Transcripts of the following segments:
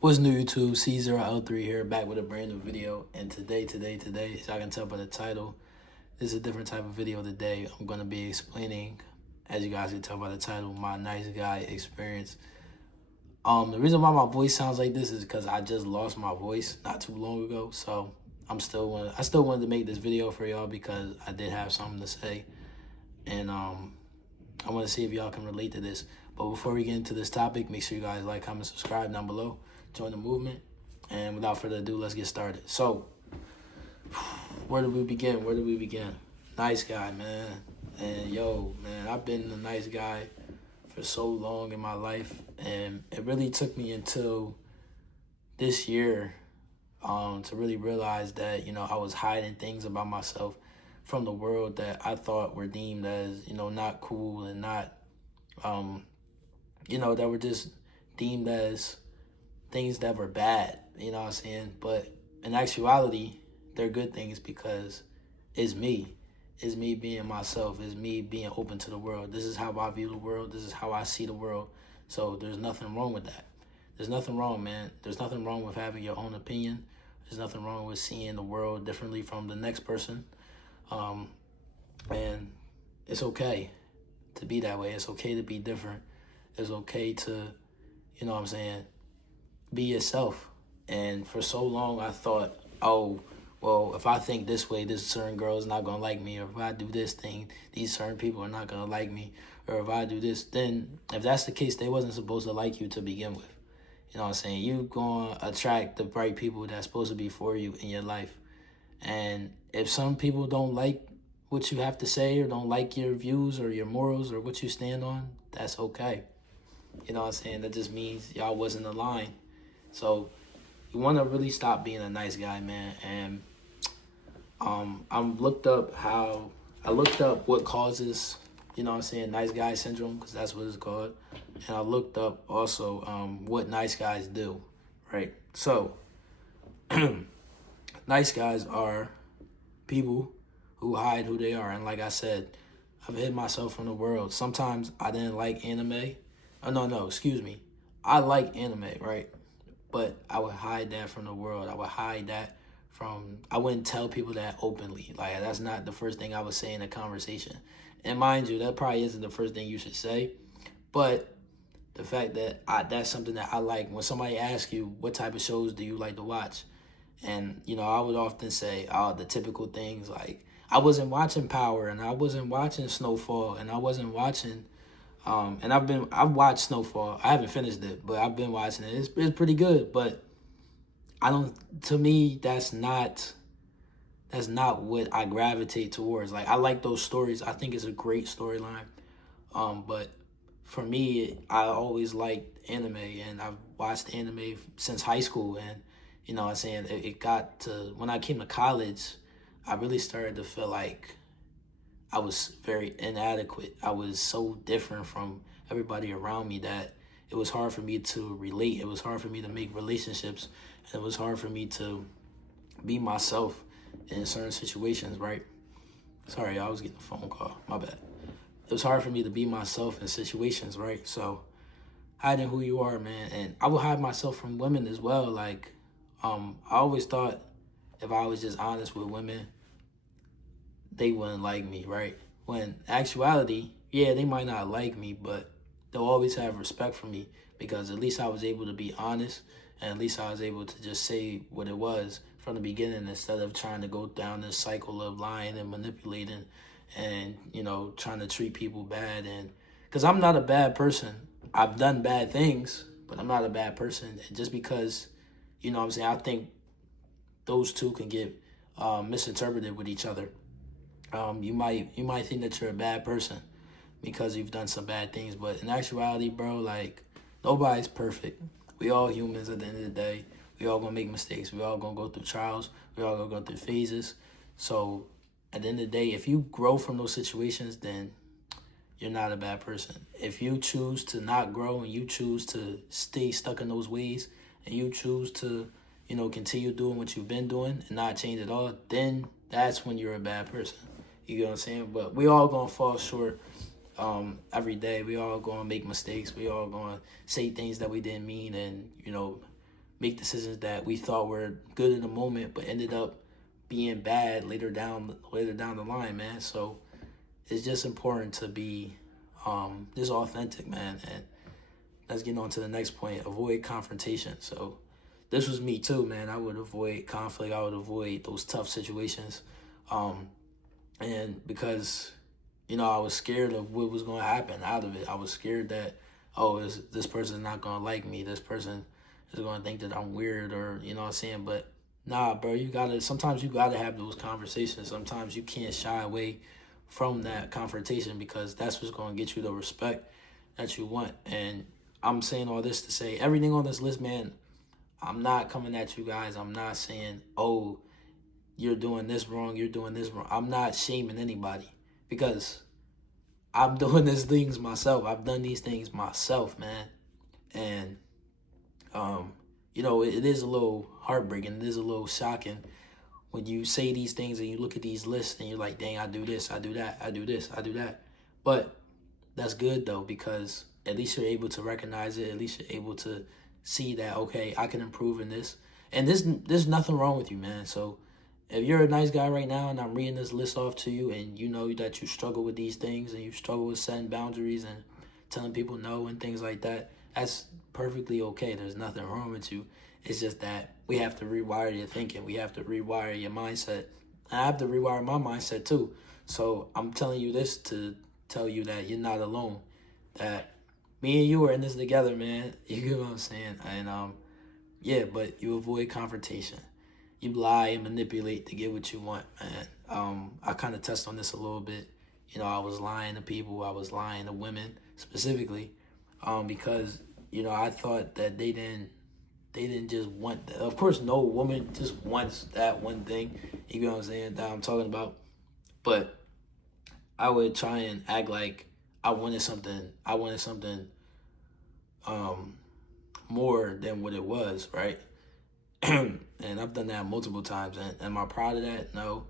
What's new, YouTube? C0L3 here, back with a brand new video. And today, as y'all can tell by the title, this is a different type of video today. I'm going to be explaining, as you guys can tell by the title, my nice guy experience. The reason why my voice sounds like this is because I just lost my voice not too long ago. So I still wanted to make this video for y'all because I did have something to say. And I want to see if y'all can relate to this. But before we get into this topic, make sure you guys like, comment, subscribe down below. Join the movement. And without further ado, let's get started. So, where do we begin? Nice guy, man. And yo, man, I've been a nice guy for so long in my life. And it really took me until this year to really realize that, I was hiding things about myself from the world that I thought were deemed as, not cool and not, that were just deemed as things that were bad, you know what I'm saying? But in actuality, they're good things because it's me. It's me being myself. It's me being open to the world. This is how I view the world. This is how I see the world. So there's nothing wrong with that. There's nothing wrong, man. There's nothing wrong with having your own opinion. There's nothing wrong with seeing the world differently from the next person. And it's okay to be that way. It's okay to be different. It's okay to, be yourself. And for so long, I thought, oh, well, if I think this way, this certain girl is not going to like me. Or if I do this thing, these certain people are not going to like me. Or if I do this, then if that's the case, they wasn't supposed to like you to begin with. You know what I'm saying? You going to attract the right people that's supposed to be for you in your life. And if some people don't like what you have to say or don't like your views or your morals or what you stand on, that's okay. You know what I'm saying? That just means y'all wasn't aligned. So you want to really stop being a nice guy, man. And I looked up what causes, nice guy syndrome, because that's what it's called. And I looked up also what nice guys do, right? So nice guys are people who hide who they are. And like I said, I've hid myself from the world. Sometimes I didn't like anime. Excuse me. I like anime, right? But I would hide that from the world. I would hide that I wouldn't tell people that openly. Like, that's not the first thing I would say in a conversation. And mind you, that probably isn't the first thing you should say. But the fact that that's something that I like. When somebody asks you, what type of shows do you like to watch? And, I would often say, the typical things like, I wasn't watching Power, and I wasn't watching Snowfall, and I wasn't watching... and I've watched Snowfall. I haven't finished it, but I've been watching it. It's pretty good, but to me, that's not what I gravitate towards. Like, I like those stories. I think it's a great storyline. But for me, I always liked anime, and I've watched anime since high school. And, it got to, when I came to college, I really started to feel like I was very inadequate. I was so different from everybody around me that it was hard for me to relate. It was hard for me to make relationships. And it was hard for me to be myself in certain situations, right? Sorry, I was getting a phone call. My bad. It was hard for me to be myself in situations, right? So hiding who you are, man. And I would hide myself from women as well. Like, I always thought if I was just honest with women, they wouldn't like me, right? When actuality, yeah, they might not like me, but they'll always have respect for me because at least I was able to be honest, and at least I was able to just say what it was from the beginning instead of trying to go down this cycle of lying and manipulating and, trying to treat people bad. And because I'm not a bad person. I've done bad things, but I'm not a bad person. And just because, I think those two can get misinterpreted with each other. You might think that you're a bad person because you've done some bad things, but in actuality, bro, like, nobody's perfect. We all humans at the end of the day. We all gonna make mistakes. We all gonna go through trials. We all gonna go through phases. So at the end of the day, if you grow from those situations, then you're not a bad person. If you choose to not grow and you choose to stay stuck in those ways and you choose to, continue doing what you've been doing and not change at all, then that's when you're a bad person. You get what I'm saying? But we all gonna fall short every day. We all gonna make mistakes. We all gonna say things that we didn't mean, and make decisions that we thought were good in the moment, but ended up being bad later down the line, man. So it's just important to be just authentic, man. And let's get on to the next point. Avoid confrontation. So this was me too, man. I would avoid conflict. I would avoid those tough situations. And because, I was scared of what was going to happen out of it. I was scared that, this person's not going to like me. This person is going to think that I'm weird, or, you know what I'm saying? But nah, bro, sometimes you gotta have those conversations. Sometimes you can't shy away from that confrontation, because that's what's going to get you the respect that you want. And I'm saying all this to say everything on this list, man. I'm not coming at you guys. I'm not saying, oh, you're doing this wrong, you're doing this wrong. I'm not shaming anybody, because I'm doing these things myself. I've done these things myself, man. And, it is a little heartbreaking. It is a little shocking when you say these things and you look at these lists and you're like, dang, I do this, I do that, I do this, I do that. But that's good, though, because at least you're able to recognize it. At least you're able to see that, okay, I can improve in this. And there's nothing wrong with you, man. So if you're a nice guy right now and I'm reading this list off to you, and you know that you struggle with these things and you struggle with setting boundaries and telling people no and things like that, that's perfectly okay. There's nothing wrong with you. It's just that we have to rewire your thinking. We have to rewire your mindset. I have to rewire my mindset too. So I'm telling you this to tell you that you're not alone. That me and you are in this together, man. You get what I'm saying? And but you avoid confrontation. You lie and manipulate to get what you want, man. I kind of touched on this a little bit. I was lying to people. I was lying to women specifically, because I thought that they didn't just want that. Of course, no woman just wants that one thing. You know what I'm saying? That I'm talking about. But I would try and act like I wanted something. More than what it was, right? And I've done that multiple times. And am I proud of that? No.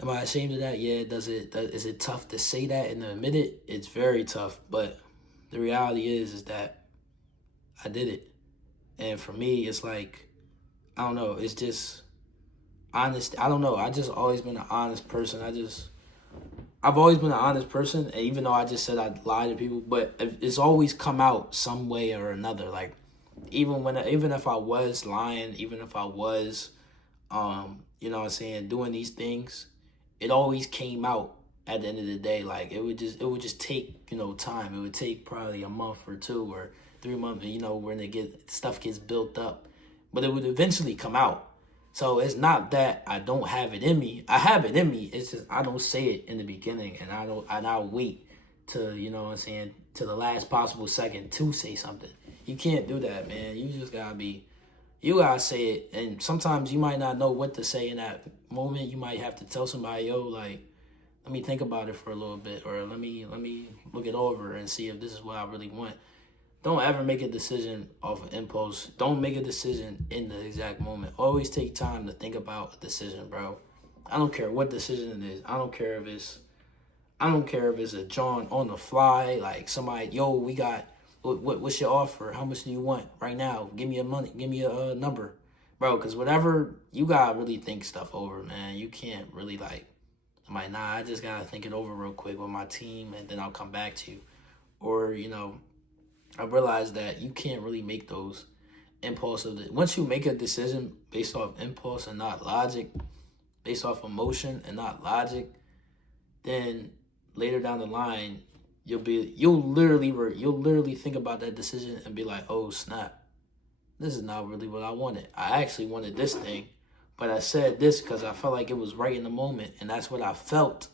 Am I ashamed of that? Yeah. Is it tough to say that and to admit it? It's very tough. But the reality is that I did it. And for me, it's like, I don't know. It's just honest. I don't know. I just always been an honest person. I've always been an honest person, even though I just said I lie to people, but it's always come out some way or another. Like, even if I was lying, even if I was, doing these things, it always came out at the end of the day. Like, it would just take, time. It would take probably a month or 2 or 3 months, when stuff gets built up, but it would eventually come out. So it's not that I don't have it in me. I have it in me. It's just I don't say it in the beginning, and I'll wait to, to the last possible second to say something. You can't do that, man. You just you gotta say it. And sometimes you might not know what to say in that moment. You might have to tell somebody, let me think about it for a little bit, or let me look it over and see if this is what I really want. Don't ever make a decision off of impulse. Don't make a decision in the exact moment. Always take time to think about a decision, bro. I don't care what decision it is. I don't care if it's a John on the fly, like somebody, we got, what's your offer? How much do you want right now? Give me a number, bro. Because whatever, you gotta really think stuff over, man. You can't really I'm like, nah, I just gotta think it over real quick with my team, and then I'll come back to you. Or, I realized that you can't really make those impulsive. Once you make a decision based off impulse and not logic, based off emotion and not logic, then later down the line, you'll literally think about that decision and be like, oh snap, this is not really what I wanted. I actually wanted this thing, but I said this because I felt like it was right in the moment, and that's what I felt,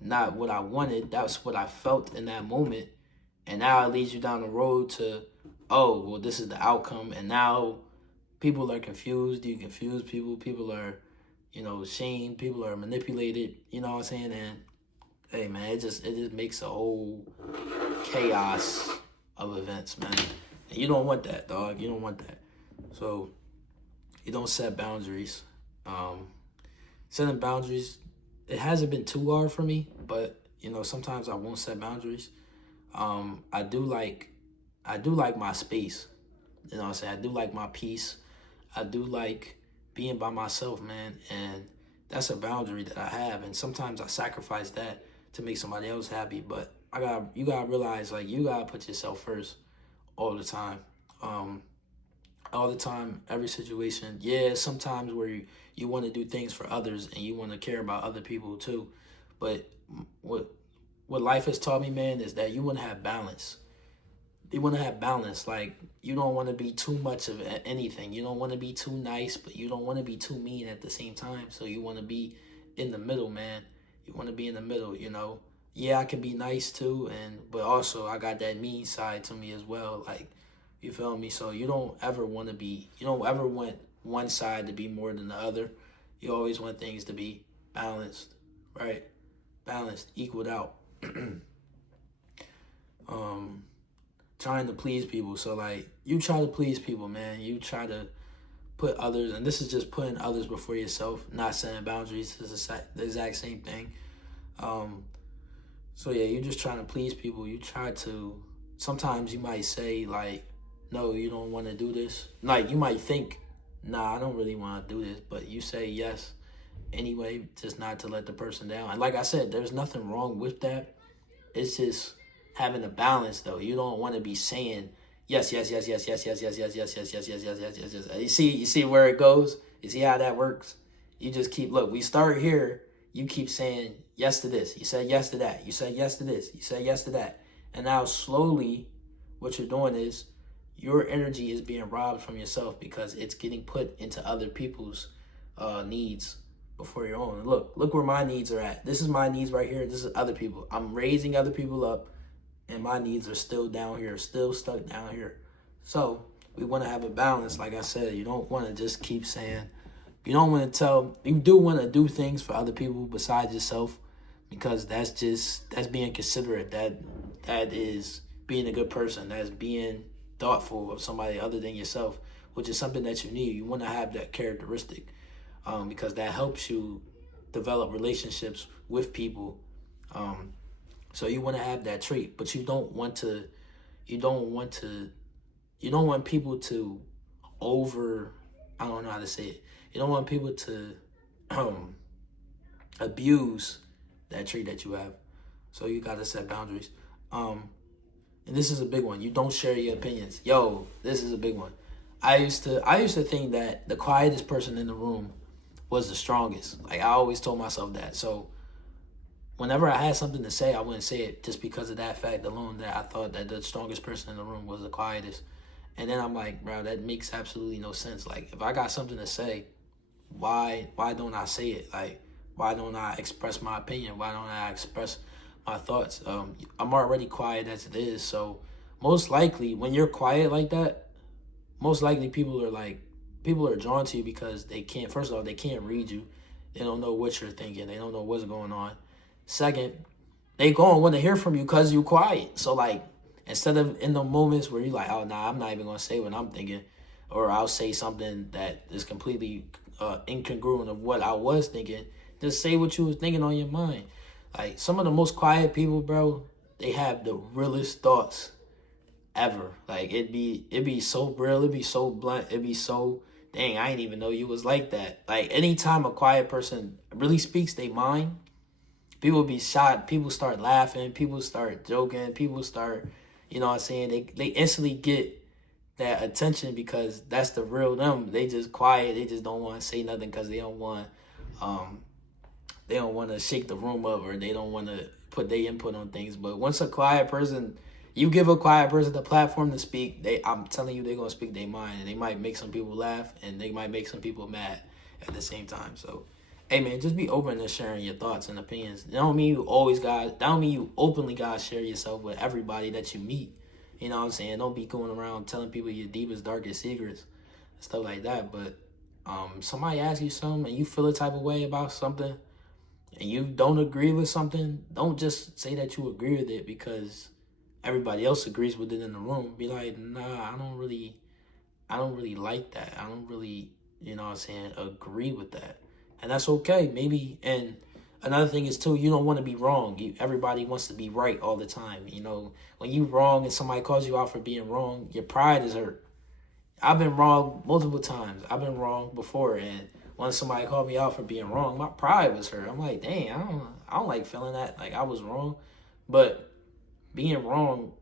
not what I wanted. That's what I felt in that moment. And now it leads you down the road to, this is the outcome. And now people are confused. You confuse people. People are, shamed. People are manipulated. You know what I'm saying? And hey, man, it just makes a whole chaos of events, man. And you don't want that, dog. You don't want that. So you don't set boundaries. Setting boundaries, it hasn't been too hard for me, but sometimes I won't set boundaries. I do like my space. You know what I'm saying? I do like my peace. I do like being by myself, man. And that's a boundary that I have. And sometimes I sacrifice that to make somebody else happy. But you gotta realize, like, you gotta put yourself first all the time. Um, all the time, every situation. Yeah, sometimes where you want to do things for others and you want to care about other people too. But what what life has taught me, man, is that you want to have balance. You want to have balance. Like, you don't want to be too much of anything. You don't want to be too nice, but you don't want to be too mean at the same time. So you want to be in the middle, man. You want to be in the middle, you know. Yeah, I can be nice too, but also I got that mean side to me as well. Like, you feel me? So you don't ever want one side to be more than the other. You always want things to be balanced, right? Balanced, equaled out. um, Trying to please people. So, like, you try to please people, man. You try to put others, and this is just putting others before yourself, not setting boundaries. Is the exact same thing. Um, so yeah, you're just trying to please people. You try to. Sometimes you might say, like, no, you don't want to do this. Like, you might think, nah, I don't really want to do this, but you say yes anyway, just not to let the person down. And like I said, there's nothing wrong with that. It's just having a balance, though. You don't want to be saying yes, yes, yes, yes, yes, yes, yes, yes, yes, yes, yes, yes, yes, yes, yes, yes. You see where it goes. You see how that works. You just keep look. We start here. You keep saying yes to this. You said yes to that. You said yes to this. You said yes to that. And now slowly, what you're doing is your energy is being robbed from yourself because it's getting put into other people's needs before your own. Look where my needs are at. This is my needs right here. This is other people. I'm raising other people up, and my needs are still down here, still stuck down here. So we want to have a balance. Like I said, you don't want to just keep saying, you do want to do things for other people besides yourself, because that's being considerate. That is being a good person. That's being thoughtful of somebody other than yourself, which is something that you need. You want to have that characteristic, because that helps you develop relationships with people. So you want to have that trait, but you don't want people to over, I don't know how to say it. You don't want people to abuse that trait that you have. So you got to set boundaries. And this is a big one. You don't share your opinions. Yo, this is a big one. I used to think that the quietest person in the room was the strongest. Like, I always told myself that. So whenever I had something to say, I wouldn't say it just because of that fact alone, that I thought that the strongest person in the room was the quietest. And then I'm like, bro, that makes absolutely no sense. Like, if I got something to say, why don't I say it? Like, why don't I express my opinion? Why don't I express my thoughts? I'm already quiet as it is. So most likely when you're quiet like that, most likely people are drawn to you because first of all, they can't read you. They don't know what you're thinking. They don't know what's going on. Second, they gonna want to hear from you because you're quiet. So, like, instead of in the moments where you're like, oh, nah, I'm not even gonna say what I'm thinking, or I'll say something that is completely incongruent of what I was thinking, just say what you was thinking on your mind. Like, some of the most quiet people, bro, they have the realest thoughts ever. Like, it'd be so real, it'd be so blunt, it'd be so, dang, I didn't even know you was like that. Like, anytime a quiet person really speaks their mind, people be shocked. People start laughing. People start joking. People start, you know what I'm saying? They instantly get that attention because that's the real them. They just quiet. They just don't want to say nothing because they don't want to shake the room up, or they don't want to put their input on things. But once you give a quiet person the platform to speak, I'm telling you, they're going to speak their mind, and they might make some people laugh, and they might make some people mad at the same time. So, hey, man, just be open to sharing your thoughts and opinions. That don't mean you openly gotta share yourself with everybody that you meet. You know what I'm saying? Don't be going around telling people your deepest, darkest secrets and stuff like that. But somebody asks you something and you feel a type of way about something and you don't agree with something, don't just say that you agree with it because everybody else agrees with it in the room. Be like, nah, I don't really like that. I don't really, you know what I'm saying, agree with that. And that's okay, maybe. And another thing is, too, you don't want to be wrong. Everybody wants to be right all the time. You know, when you wrong and somebody calls you out for being wrong, your pride is hurt. I've been wrong multiple times. I've been wrong before, and when somebody called me out for being wrong, my pride was hurt. I'm like, dang, I don't like feeling that. Like I was wrong, but being wrong,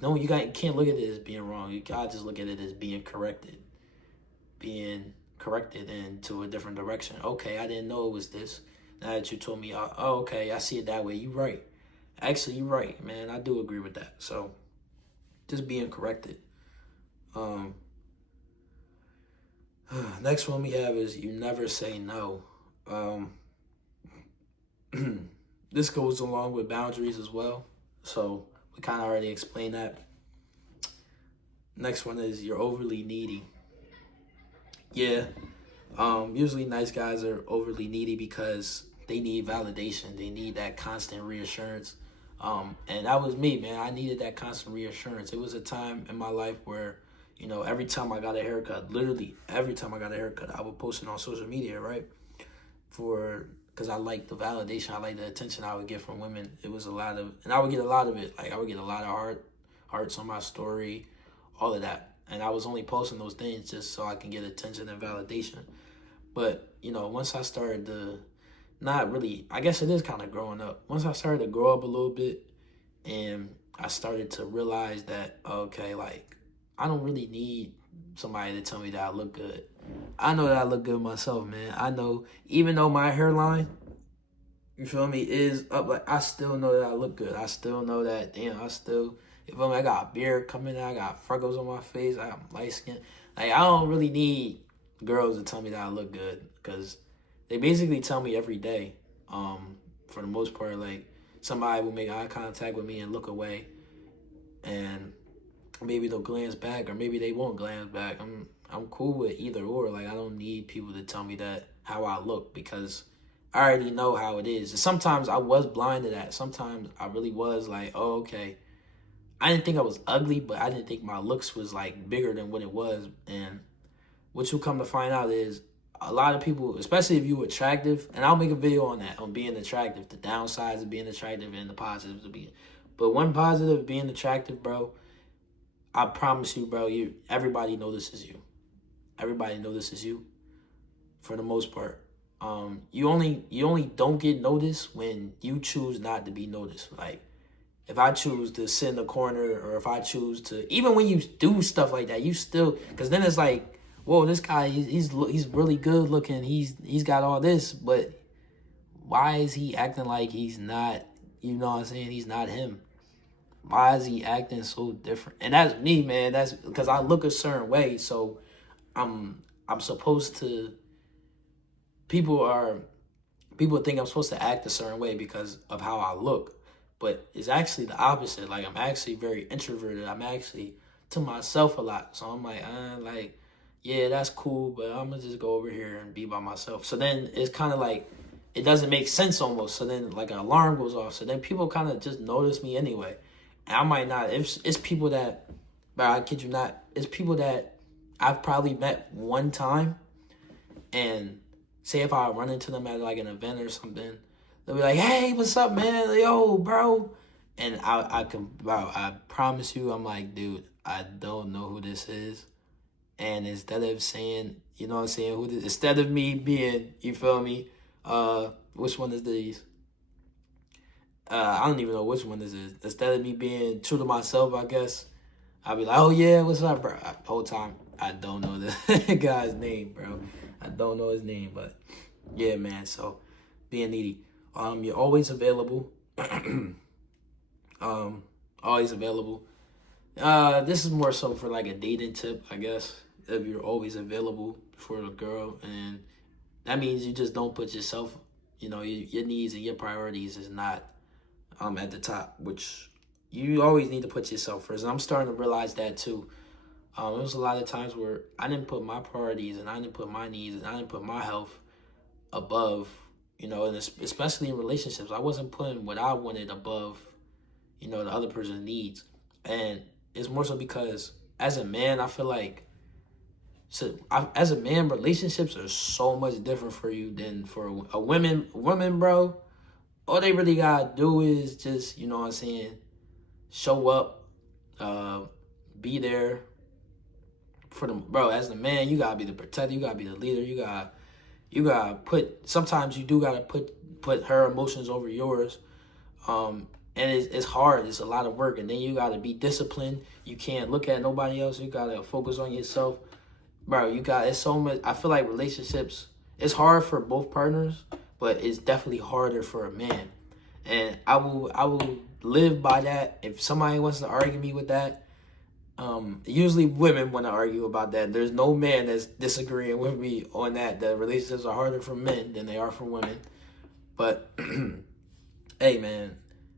no, you can't look at it as being wrong. You gotta just look at it as being corrected into a different direction. Okay, I didn't know it was this. Now that you told me, oh, okay, I see it that way. You right. Actually, you right, man. I do agree with that. So, just being corrected. Next one we have is you never say no. This goes along with boundaries as well. So, we kind of already explained that. Next one is you're overly needy. Yeah, usually nice guys are overly needy because they need validation. They need that constant reassurance. And that was me, man. I needed that constant reassurance. It was a time in my life where, every time I got a haircut, literally every time I got a haircut, I would post it on social media, right? Because I liked the validation. I liked the attention I would get from women. It was and I would get a lot of it. Like I would get a lot of hearts on my story, all of that. And I was only posting those things just so I can get attention and validation. But, once I started to I guess it is kind of growing up. Once I started to grow up a little bit and I started to realize that, okay, like, I don't really need somebody to tell me that I look good. I know that I look good myself, man. I know, even though my hairline, you feel me, is up, like, I still know that I look good. I still know that, damn, you feel me, I got a beard coming out, I got freckles on my face, I got light skin. Like, I don't really need girls to tell me that I look good because they basically tell me every day, for the most part. Like, somebody will make eye contact with me and look away, and maybe they'll glance back, or maybe they won't glance back. I'm cool with either or. Like, I don't need people to tell me that how I look because I already know how it is. And sometimes I was blind to that. Sometimes I really was like, oh, okay. I didn't think I was ugly, but I didn't think my looks was like bigger than what it was. And what you'll come to find out is a lot of people, especially if you're attractive, and I'll make a video on that, on being attractive, the downsides of being attractive and the positives of being. But one positive of being attractive, bro, I promise you, bro, everybody know this is you. Everybody know this is you, for the most part. You only don't get noticed when you choose not to be noticed. Like, if I choose to sit in the corner, or if I choose to, even when you do stuff like that, you still, because then it's like, whoa, this guy, he's really good looking. He's got all this, but why is he acting like he's not, you know what I'm saying? He's not him. Why is he acting so different? And that's me, man. That's because I look a certain way. So I'm supposed to, people think I'm supposed to act a certain way because of how I look. But it's actually the opposite. Like, I'm actually very introverted. I'm actually to myself a lot. So I'm like, yeah, that's cool, but I'm going to just go over here and be by myself. So then it's kind of like, it doesn't make sense almost. So then, like, an alarm goes off. So then people kind of just notice me anyway. And I might not. It's people that, but I kid you not, it's people that I've probably met one time. And say if I run into them at, like, an event or something, they'll be like, hey, what's up, man? Yo, bro. And I promise you, I'm like, dude, I don't know who this is. And instead of saying, you know what I'm saying, instead of me being, you feel me, which one is these? I don't even know which one this is. Instead of me being true to myself, I guess, I'll be like, oh yeah, what's up, bro? The whole time, I don't know the guy's name, bro. I don't know his name, but yeah, man, so being needy. You're always available. Always available. This is more so for like a dating tip, I guess. If you're always available for a girl, and that means you just don't put yourself, your needs and your priorities is not at the top, which you always need to put yourself first. And I'm starting to realize that too. There was a lot of times where I didn't put my priorities, and I didn't put my needs, and I didn't put my health above, and especially in relationships. I wasn't putting what I wanted above, the other person's needs. And it's more so because as a man, I feel like, as a man, relationships are so much different for you than for a woman, bro. All they really gotta do is just, you know what I'm saying, show up, be there for the bro, as the man, you gotta be the protector, you gotta be the leader, you gotta put, sometimes you do gotta put her emotions over yours. And it's hard, it's a lot of work, and then you gotta be disciplined. You can't look at nobody else, you gotta focus on yourself. Bro, it's so much. I feel like relationships, it's hard for both partners, but it's definitely harder for a man. And I will live by that. If somebody wants to argue me with that, usually women want to argue about that. There's no man that's disagreeing with me on that. The relationships are harder for men than they are for women. But hey, man,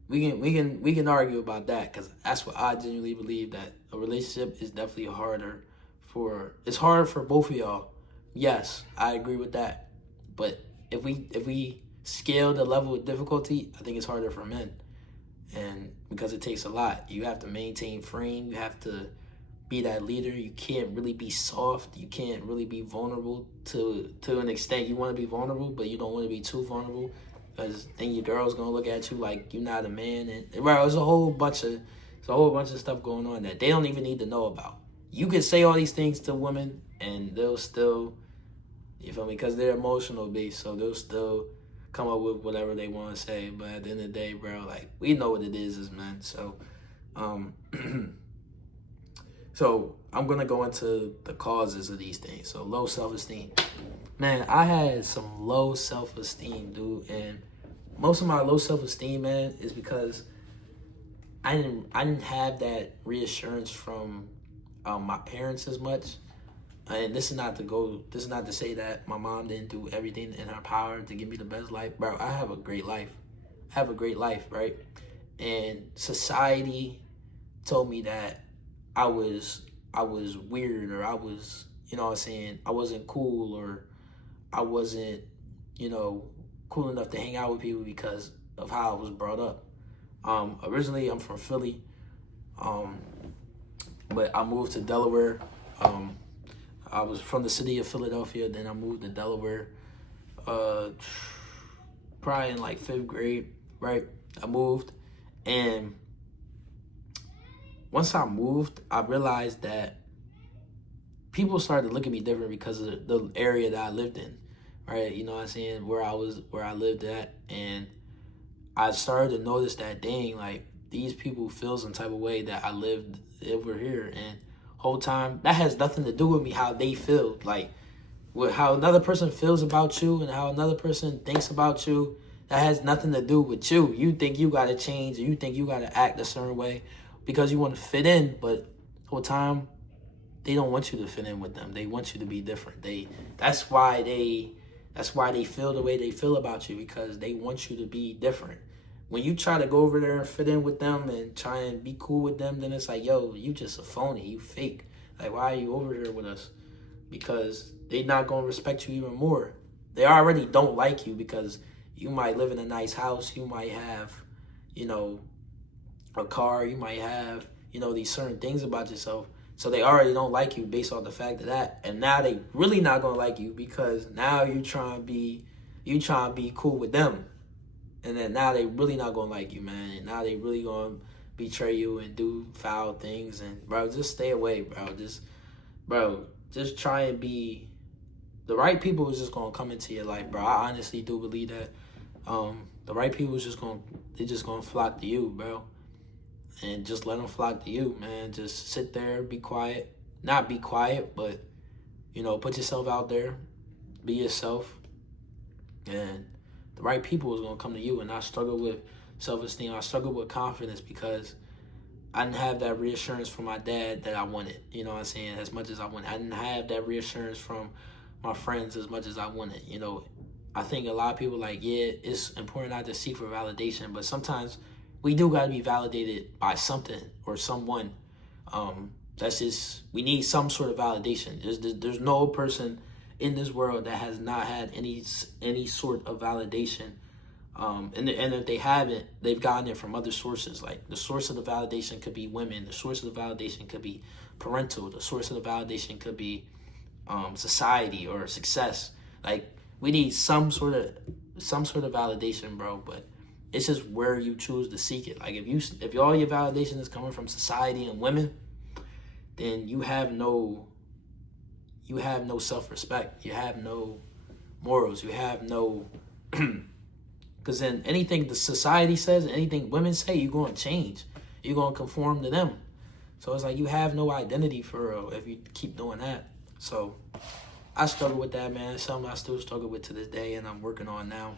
we can argue about that, because that's what I genuinely believe, that a relationship is definitely harder it's harder for both of y'all. Yes, I agree with that. But if we scale the level of difficulty, I think it's harder for men. And because it takes a lot. You have to maintain frame, you have to be that leader. You can't really be soft. You can't really be vulnerable to an extent. You want to be vulnerable, but you don't want to be too vulnerable, because then your girl's gonna look at you like you're not a man. And right, there's a whole bunch of stuff going on that they don't even need to know about. You can say all these things to women, and they'll still, you feel me? Because they're emotional based, so they'll still come up with whatever they want to say. But at the end of the day, bro, like, we know what it is as men. So, so I'm gonna go into the causes of these things. So low self-esteem. Man, I had some low self-esteem, dude, and most of my low self-esteem, man, is because I didn't have that reassurance from my parents as much. And this is not to say that my mom didn't do everything in her power to give me the best life. Bro, I have a great life. Right? And society told me that I was weird, or I was, you know what I'm saying, I wasn't cool, or I wasn't, cool enough to hang out with people because of how I was brought up. Originally, I'm from Philly, but I moved to Delaware. I was from the city of Philadelphia, then I moved to Delaware, probably in like 5th grade, right? I moved, and once I moved, I realized that people started to look at me different because of the area that I lived in, right? You know what I'm saying? Where I lived at, and I started to notice that, dang, like, these people feel some type of way that I lived over here, and whole time that has nothing to do with me, how they feel, like with how another person feels about you and how another person thinks about you. That has nothing to do with you. You think you gotta change, or you think you gotta act a certain way because you want to fit in, but whole time they don't want you to fit in with them. They want you to be different. That's why they feel the way they feel about you, because they want you to be different. When you try to go over there and fit in with them and try and be cool with them, then it's like, yo, you just a phony, you fake. Like, why are you over here with us? Because they not going to respect you even more. They already don't like you because you might live in a nice house, you might have, a car, you might have, these certain things about yourself. So they already don't like you based on the fact of that. And now they really not going to like you because now you trying to be cool with them. And then now they really not gonna like you, man. And now they really gonna betray you and do foul things. And bro, just stay away, bro. Just try and be the right people is just gonna come into your life, bro. I honestly do believe that. The right people is just gonna flock to you, bro. And just let them flock to you, man. Just sit there, be quiet. Not be quiet, but put yourself out there, be yourself, and the right people is going to come to you. And I struggle with self-esteem. I struggle with confidence because I didn't have that reassurance from my dad that I wanted, you know what I'm saying, as much as I wanted. I didn't have that reassurance from my friends as much as I wanted, I think a lot of people like, yeah, it's important not to seek for validation, but sometimes we do got to be validated by something or someone. We need some sort of validation. There's no person in this world that has not had any sort of validation, and if they haven't, they've gotten it from other sources. Like, the source of the validation could be women, the source of the validation could be parental, the source of the validation could be society or success. Like, we need some sort of validation, bro. But it's just where you choose to seek it. Like, if all your validation is coming from society and women, then you have no you have no self-respect. You have no morals. You have no... Because then anything the society says, anything women say, you're going to change. You're going to conform to them. So it's like you have no identity for real if you keep doing that. So I struggle with that, man. It's something I still struggle with to this day, and I'm working on now.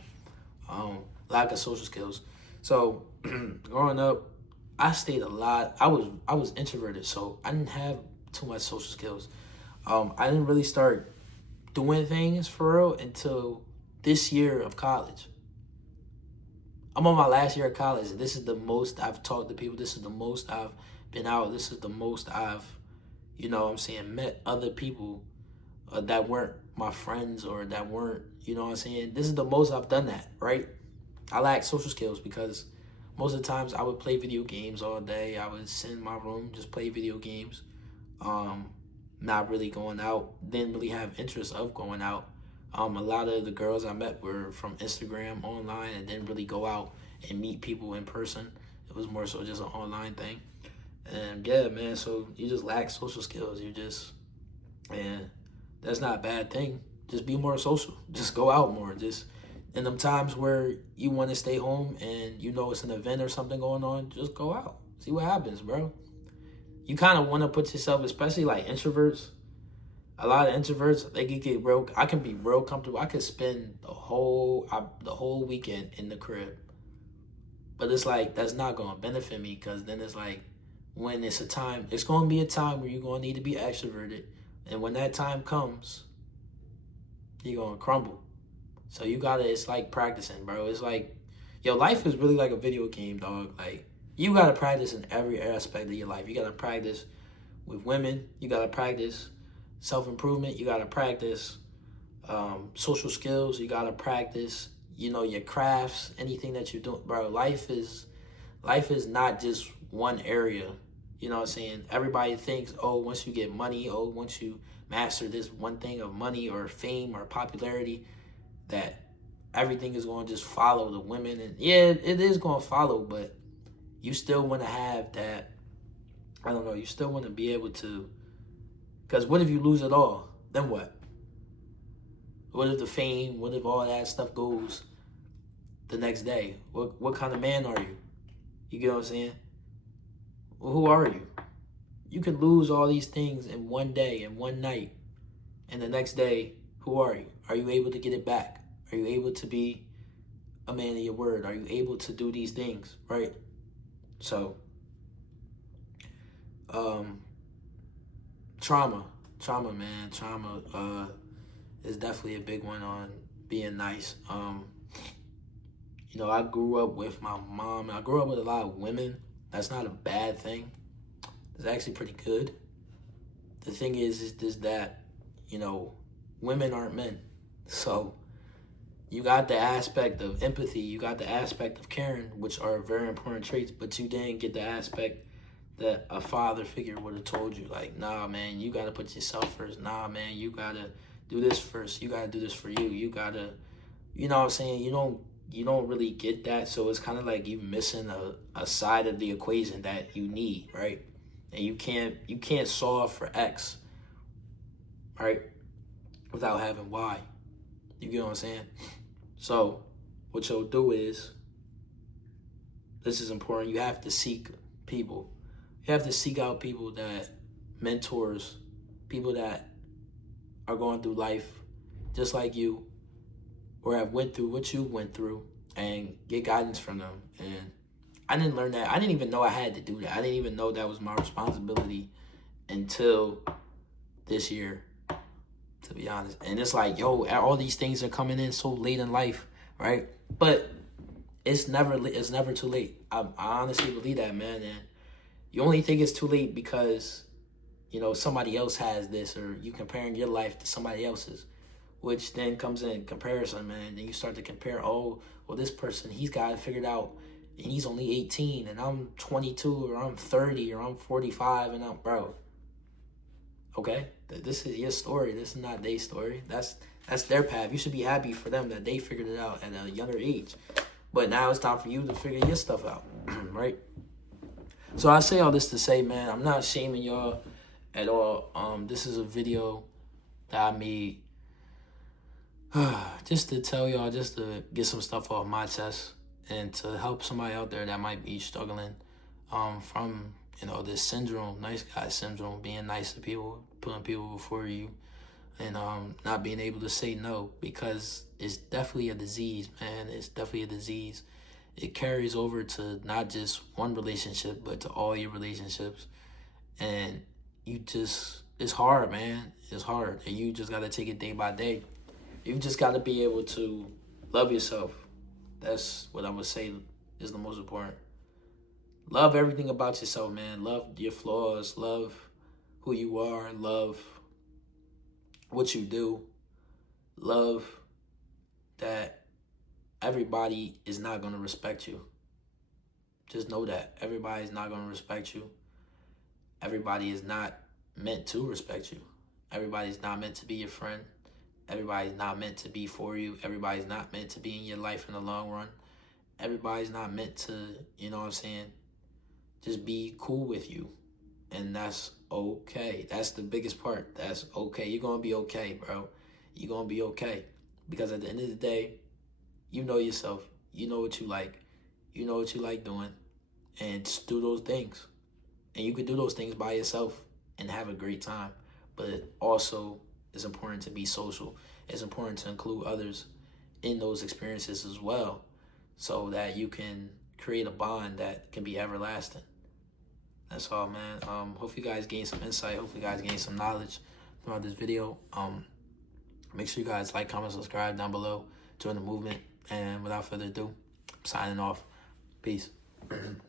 Lack of social skills. So growing up, I stayed a lot. I was introverted, so I didn't have too much social skills. I didn't really start doing things for real until this year of college. I'm on my last year of college. This is the most I've talked to people. This is the most I've been out. This is the most I've, met other people that weren't my friends or that weren't, This is the most I've done that, right? I lack social skills because most of the times I would play video games all day. I would sit in my room, just play video games. Not really going out. Didn't really have interest of going out. A lot of the girls I met were from Instagram, online, and didn't really go out and meet people in person. It was more so just an online thing. And yeah, man, so you just lack social skills. And that's not a bad thing. Just be more social. Just go out more. Just in them times where you want to stay home and it's an event or something going on, just go out. See what happens, bro. You kind of want to put yourself, especially like introverts. A lot of introverts, they can get real. I can be real comfortable. I could spend the whole weekend in the crib, but it's like that's not gonna benefit me because then it's like when it's gonna be a time where you're gonna need to be extroverted, and when that time comes, you're gonna crumble. So it's like practicing, bro. It's like your life is really like a video game, dog. Like you gotta practice in every aspect of your life. You gotta practice with women. You gotta practice self-improvement. You got to practice social skills. You got to practice, your crafts, anything that you're doing. Bro, life is not just one area. You know what I'm saying? Everybody thinks, once you get money, once you master this one thing of money or fame or popularity, that everything is going to just follow the women. And yeah, it is going to follow, but you still want to have that, I don't know, you still want to be able to. Because what if you lose it all? Then what? What if the fame, what if all that stuff goes the next day? What kind of man are you? You get what I'm saying? Well, who are you? You could lose all these things in one day, in one night. And the next day, who are you? Are you able to get it back? Are you able to be a man of your word? Are you able to do these things, right? So, trauma, man. Trauma is definitely a big one on being nice. I grew up with my mom. I grew up with a lot of women. That's not a bad thing. It's actually pretty good. The thing is that, women aren't men. So you got the aspect of empathy. You got the aspect of caring, which are very important traits, but you didn't get the aspect that a father figure would have told you, like, nah, man, you got to put yourself first. Nah, man, you got to do this first. You got to do this for you. You got to, you know what I'm saying? You don't really get that. So it's kind of like you missing a side of the equation that you need, right? And you can't solve for X, right, without having Y. You get what I'm saying? So what you'll do is, this is important, you have to seek people. You have to seek out people that mentors, people that are going through life just like you or have went through what you went through and get guidance from them. And I didn't learn that. I didn't even know I had to do that. I didn't even know that was my responsibility until this year, to be honest. And it's like, all these things are coming in so late in life, right? But it's never too late. I honestly believe that, man. And you only think it's too late because, somebody else has this, or you comparing your life to somebody else's, which then comes in comparison, man. Then you start to compare, this person, he's got it figured out, and he's only 18, and I'm 22, or I'm 30, or I'm 45, and bro. Okay, this is your story. This is not their story. That's their path. You should be happy for them that they figured it out at a younger age. But now it's time for you to figure your stuff out, right? So I say all this to say, man, I'm not shaming y'all at all. This is a video that I made just to tell y'all, just to get some stuff off my chest and to help somebody out there that might be struggling from, this syndrome, nice guy syndrome, being nice to people, putting people before you, and not being able to say no, because it's definitely a disease, man. It's definitely a disease. It carries over to not just one relationship, but to all your relationships. And it's hard, man. It's hard. And you just got to take it day by day. You just got to be able to love yourself. That's what I would say is the most important. Love everything about yourself, man. Love your flaws. Love who you are. Love what you do. Love that everybody is not going to respect you. Just know that everybody's not going to respect you. Everybody is not meant to respect you. Everybody's not meant to be your friend. Everybody's not meant to be for you. Everybody's not meant to be in your life in the long run. Everybody's not meant to, just be cool with you. And that's okay. That's the biggest part. That's okay. You're going to be okay, bro. You're going to be okay. Because at the end of the day, you know yourself. You know what you like. You know what you like doing. And just do those things. And you can do those things by yourself and have a great time. But also, it's important to be social. It's important to include others in those experiences as well, so that you can create a bond that can be everlasting. That's all, man. Hope you guys gain some insight. Hope you guys gain some knowledge throughout this video. Make sure you guys like, comment, subscribe down below. Join the movement. And without further ado, I'm signing off. Peace.